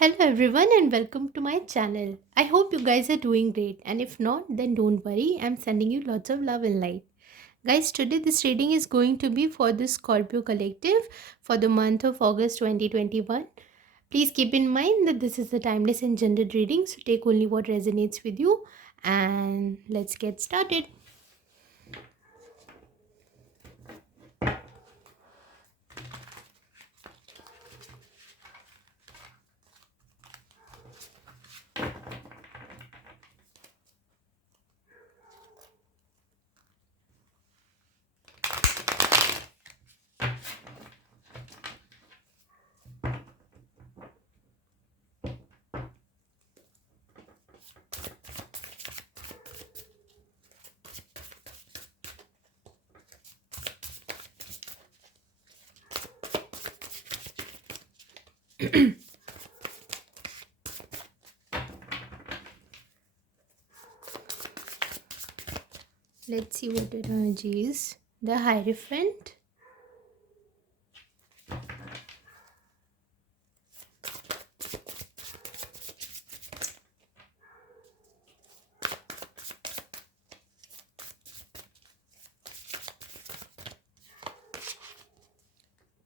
Hello everyone and welcome to my channel. I hope you guys are doing great, and if not then don't worry, I'm sending you lots of love and light. Guys, today this reading is going to be for the Scorpio collective for the month of August 2021. Please keep in mind that this is a timeless and gendered reading, so take only what resonates with you, and let's get started. Let's see what energy is. The Hierophant,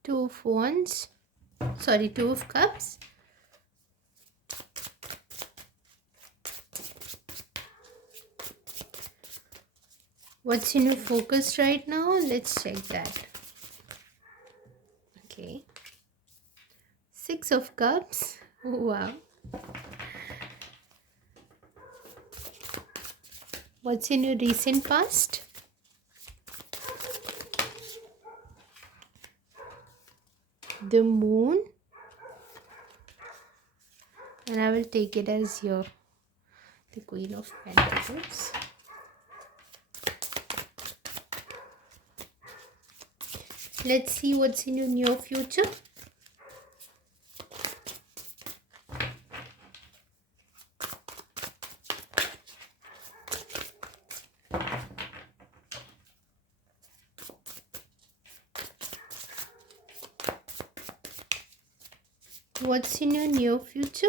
Two of Wands, Two of Cups, what's in your focus right now? Let's check that. Okay. Six of Cups. Oh, wow. What's in your recent past? The Moon. And I will take it as the Queen of Pentacles. Let's see what's in your near future. What's in your near future?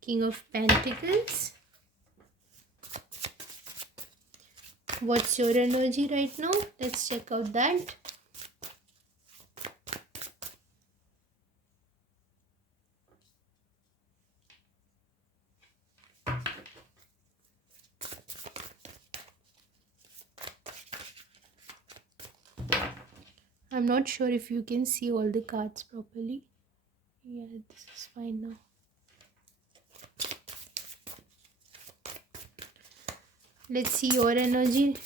King of Pentacles. What's your energy right now? Let's check out that. I'm not sure if you can see all the cards properly. Yeah, this is fine now. Let's see your energy.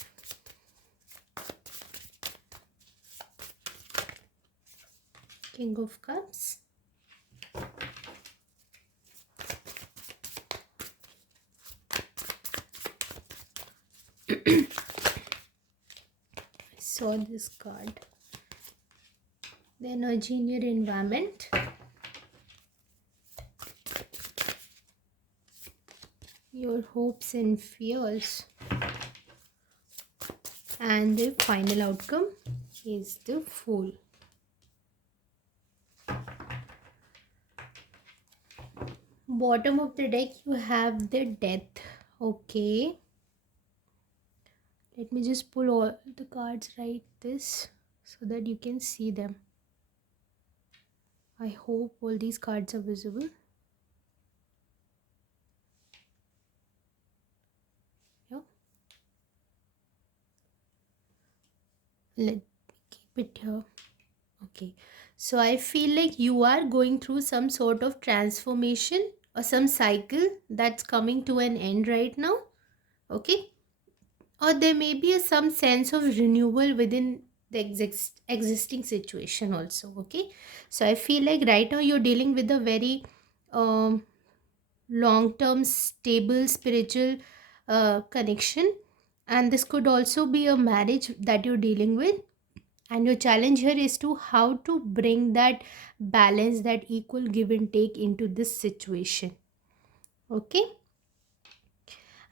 King of Cups. I saw this card. The energy in your environment. Your hopes and fears. And the final outcome is the Fool. Bottom of the deck you have the Death. Okay, let me just pull all the cards right this so that you can see them. I hope all these cards are visible. Yeah, let me keep it here. Okay, so I feel like you are going through some sort of transformation or some cycle that's coming to an end right now. Okay, or there may be some sense of renewal within the existing situation also. Okay, so I feel like right now you're dealing with a very um, long term stable spiritual connection, and this could also be a marriage that you're dealing with, and your challenge here is to how to bring that balance, that equal give and take into this situation. Okay,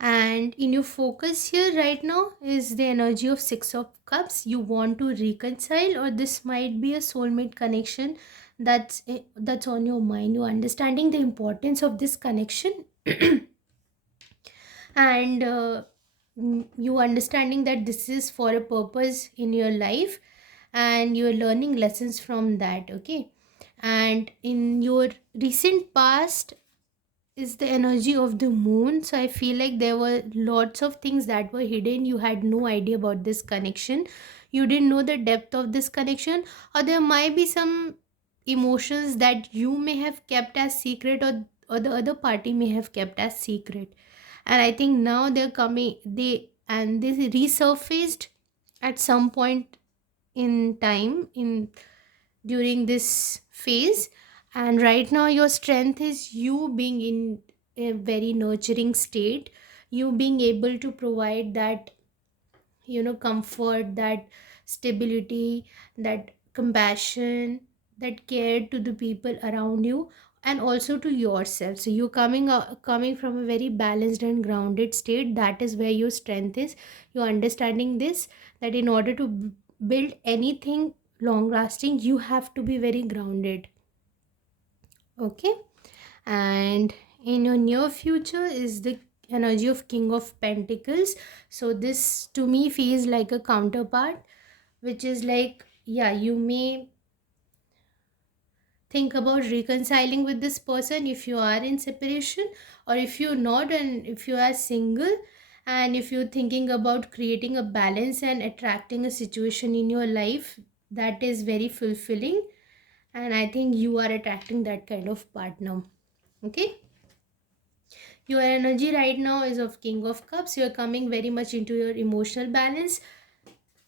And in your focus here right now is the energy of Six of Cups. You want to reconcile, or this might be a soulmate connection that's on your mind. You're understanding the importance of this connection, and you understanding that this is for a purpose in your life, and you're learning lessons from that. Okay, and in your recent past is the energy of the moon. So I feel like there were lots of things that were hidden. You had no idea about this connection. You didn't know the depth of this connection, or there might be some emotions that you may have kept as secret, or the other party may have kept as secret. And I think now they're coming, they resurfaced at some point in time in during this phase. And right now your strength is you being in a very nurturing state, you being able to provide that, comfort, that stability, that compassion, that care to the people around you, and also to yourself. So you coming from a very balanced and grounded state. That is where your strength is. You're understanding this, that in order to build anything long lasting, you have to be very grounded. Okay, and in your near future is the energy of King of Pentacles. So this to me feels like a counterpart, which is like, yeah, you may think about reconciling with this person if you are in separation, or if you're not, and if you are single, and if you're thinking about creating a balance and attracting a situation in your life that is very fulfilling. And I think you are attracting that kind of partner. Okay, your energy right now is of King of Cups. You're coming very much into your emotional balance.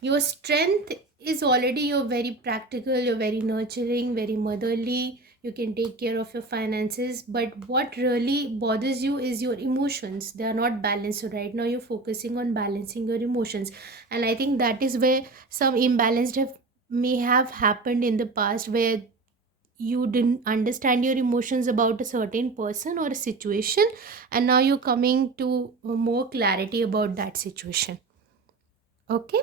Your strength is already, you're very practical, you're very nurturing, very motherly, you can take care of your finances. But what really bothers you is your emotions. They are not balanced. So right now you're focusing on balancing your emotions, and I think that is where some imbalance may have happened in the past, where you didn't understand your emotions about a certain person or a situation, and now you're coming to more clarity about that situation. Okay,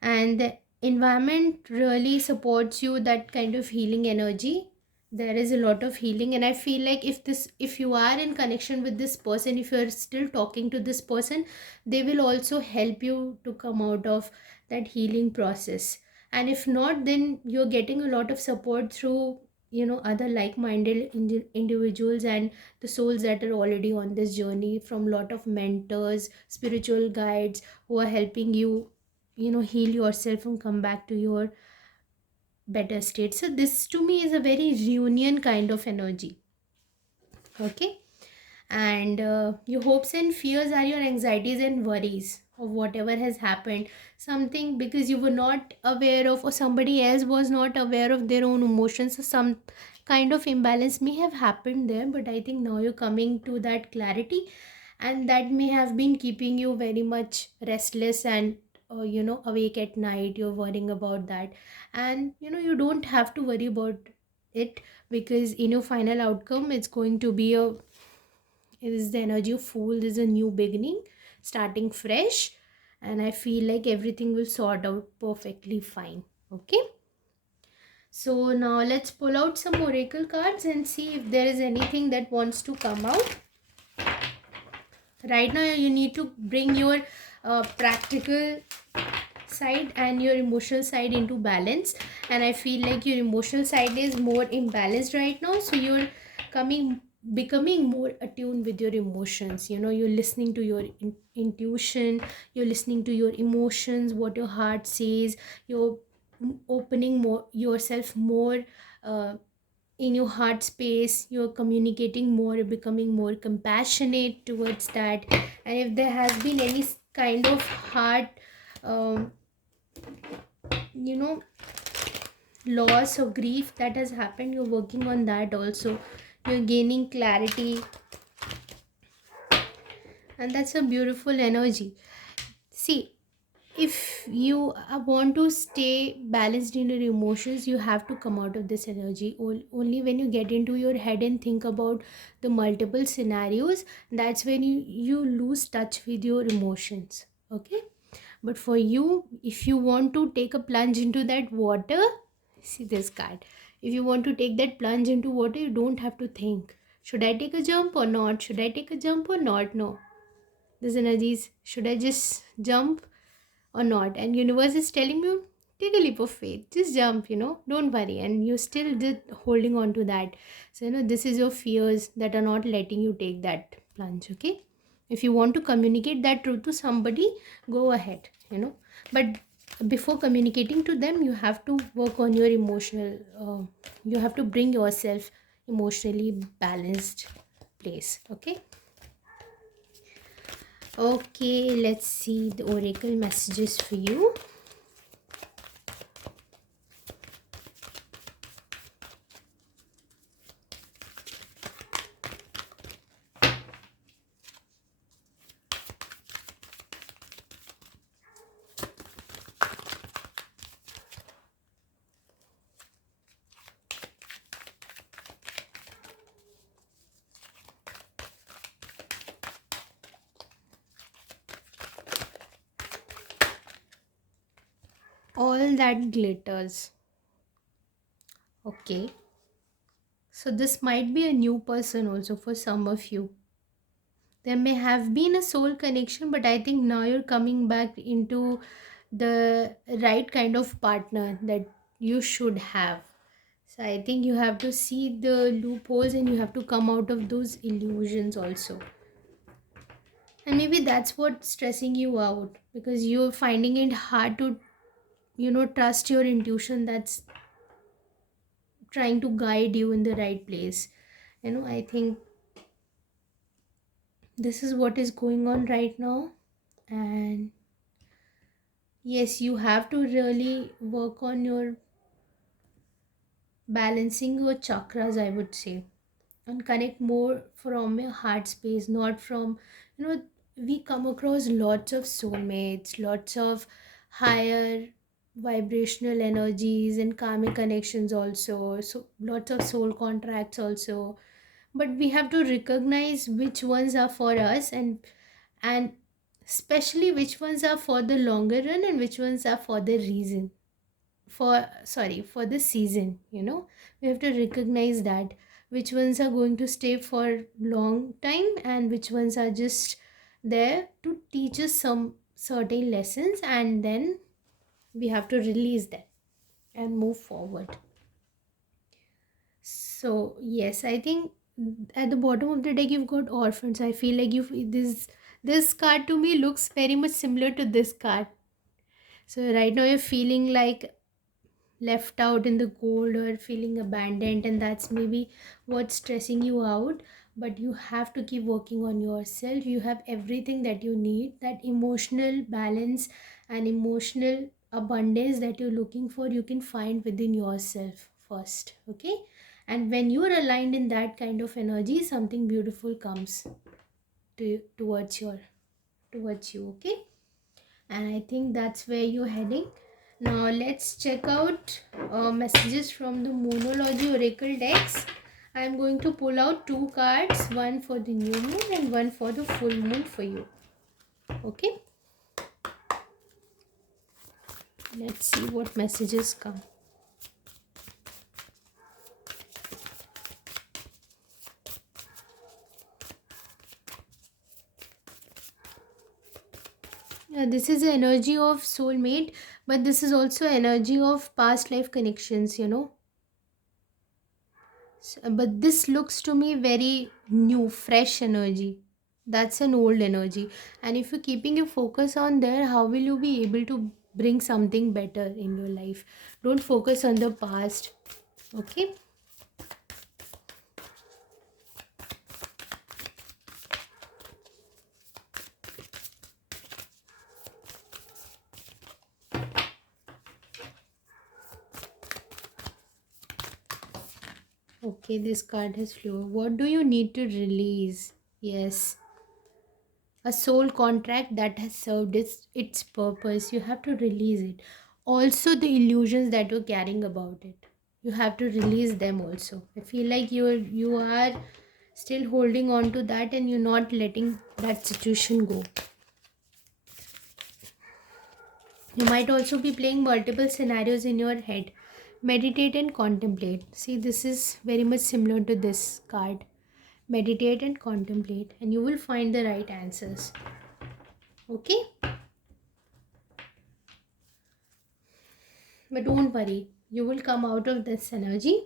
and the environment really supports you, that kind of healing energy. There is a lot of healing, and I feel like if you are in connection with this person, if you're still talking to this person, they will also help you to come out of that healing process. And if not, then you're getting a lot of support through, other like-minded individuals and the souls that are already on this journey, from lot of mentors, spiritual guides, who are helping you, heal yourself and come back to your better state. So this to me is a very reunion kind of energy. Okay, and your hopes and fears are your anxieties and worries of whatever has happened, something because you were not aware of, or somebody else was not aware of their own emotions. So some kind of imbalance may have happened there, but I think now you're coming to that clarity, and that may have been keeping you very much restless and awake at night. You're worrying about that, and you don't have to worry about it, because in your final outcome it's going to be a, it is the energy of Fool. This is a new beginning, starting fresh, and I feel like everything will sort out perfectly fine. Okay, so now let's pull out some oracle cards and see if there is anything that wants to come out. Right now you need to bring your practical side and your emotional side into balance, and I feel like your emotional side is more imbalanced right now. So you're coming becoming more attuned with your emotions. You're listening to your intuition, you're listening to your emotions, what your heart says. You're opening more yourself more, uh, in your heart space. You're communicating more, you're becoming more compassionate towards that. And if there has been any kind of heart, um, you know loss or grief that has happened, you're working on that also. You're gaining clarity, and that's a beautiful energy. See, if you want to stay balanced in your emotions, you have to come out of this energy. Only when you get into your head and think about the multiple scenarios, that's when you lose touch with your emotions. Okay, but for you, if you want to take a plunge into that water, see this card. If you want to take that plunge into water, you don't have to think, should I take a jump or not? Should I take a jump or not? No. This energy is, should I just jump or not? And universe is telling you, take a leap of faith. Just jump, don't worry. And you're still holding on to that. So, this is your fears that are not letting you take that plunge, okay? If you want to communicate that truth to somebody, go ahead. But before communicating to them, you have to work on your emotional, you have to bring yourself emotionally balanced place, okay? Okay, let's see the oracle messages for you. All that glitters. Okay, so this might be a new person also for some of you. There may have been a soul connection, but I think now you're coming back into the right kind of partner that you should have. So I think you have to see the loopholes and you have to come out of those illusions also. And maybe that's what's stressing you out, because you're finding it hard to, trust your intuition that's trying to guide you in the right place. I think this is what is going on right now. And yes, you have to really work on your balancing your chakras, I would say, and connect more from your heart space, not from, you know we come across lots of soulmates, lots of higher vibrational energies and karmic connections also, so lots of soul contracts also. But we have to recognize which ones are for us, and especially which ones are for the longer run and which ones are for the reason, for the season. We have to recognize that which ones are going to stay for long time and which ones are just there to teach us some certain lessons, and then we have to release them and move forward. So yes, I think at the bottom of the deck you've got orphans. I feel like you this card to me looks very much similar to this card. So right now you're feeling like left out in the cold or feeling abandoned, and that's maybe what's stressing you out. But you have to keep working on yourself. You have everything that you need, that emotional balance and emotional abundance that you're looking for, you can find within yourself first, okay? And when you are aligned in that kind of energy, something beautiful comes towards you, okay? And I think that's where you're heading. Now let's check out messages from the Moonology Oracle decks. I'm going to pull out two cards, one for the new moon and one for the full moon for you. Okay? Let's see what messages come. Yeah, this is the energy of soulmate, but this is also energy of past life connections. But this looks to me very new, fresh energy. That's an old energy. And if you're keeping your focus on there, how will you be able to bring something better in your life? Don't focus on the past. Okay? Okay, this card has flew. What do you need to release? Yes. a soul contract that has served its purpose. You have to release it. Also, the illusions that you're carrying about it, you have to release them also. I feel like you are still holding on to that and you're not letting that situation go. You might also be playing multiple scenarios in your head. Meditate and contemplate. See, this is very much similar to this card. Meditate and contemplate, and you will find the right answers. Okay? But don't worry, you will come out of this energy.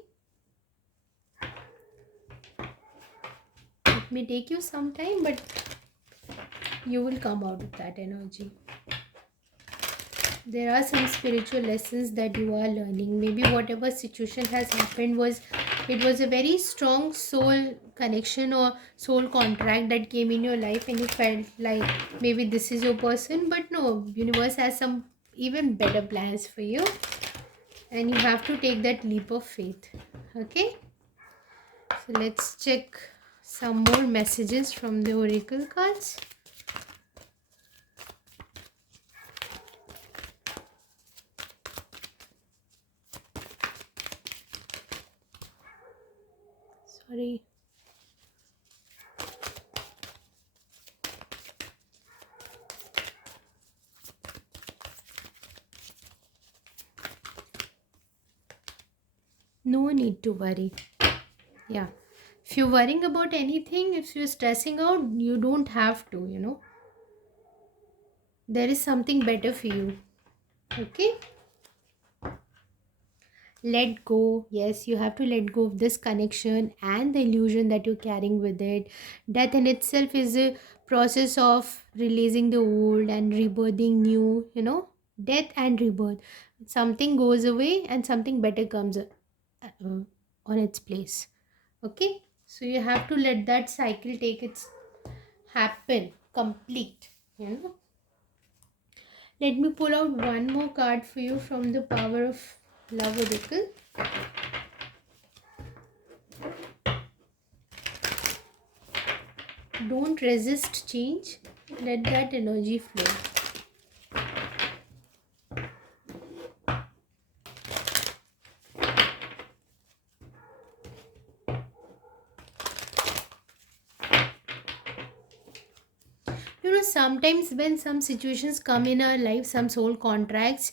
It may take you some time, but you will come out of that energy. There are some spiritual lessons that you are learning. Maybe whatever situation has happened was a very strong soul connection or soul contract that came in your life, and you felt like maybe this is your person. But no, universe has some even better plans for you, and you have to take that leap of faith. Okay, so let's check some more messages from the oracle cards. Sorry. No need to worry. Yeah. If you're worrying about anything, if you're stressing out, you don't have to. There is something better for you. Okay? Let go. Yes, you have to let go of this connection and the illusion that you're carrying with it. Death in itself is a process of releasing the old and rebirthing new. Death and rebirth. Something goes away and something better comes on its place. Okay? So you have to let that cycle take its happen, complete. Let me pull out one more card for you from the Power of Love Oracle. Don't resist change. Let that energy flow. Sometimes when some situations come in our life, some soul contracts,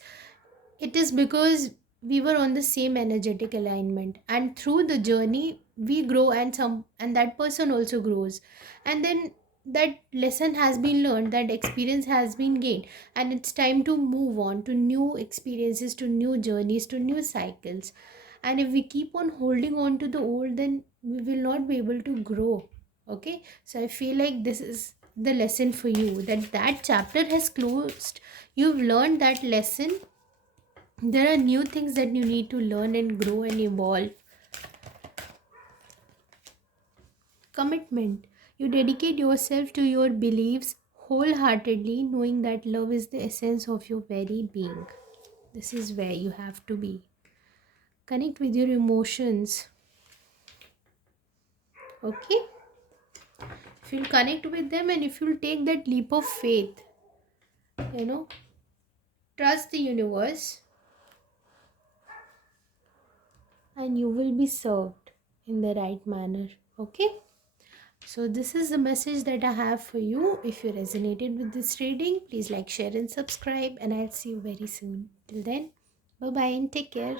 it is because we were on the same energetic alignment, and through the journey we grow, and that person also grows, and then that lesson has been learned, that experience has been gained, and it's time to move on to new experiences, to new journeys, to new cycles. And if we keep on holding on to the old, then we will not be able to grow. Okay, so I feel like this is the lesson for you, that chapter has closed. You've learned that lesson. There are new things that you need to learn and grow and evolve. Commitment. You dedicate yourself to your beliefs wholeheartedly, knowing that love is the essence of your very being. This is where you have to be. Connect with your emotions. Okay? If you'll connect with them and if you'll take that leap of faith, you know, trust the universe, and you will be served in the right manner. Okay? So this is the message that I have for you. If you resonated with this reading, please like, share and subscribe, and I'll see you very soon. Till then, bye bye and take care.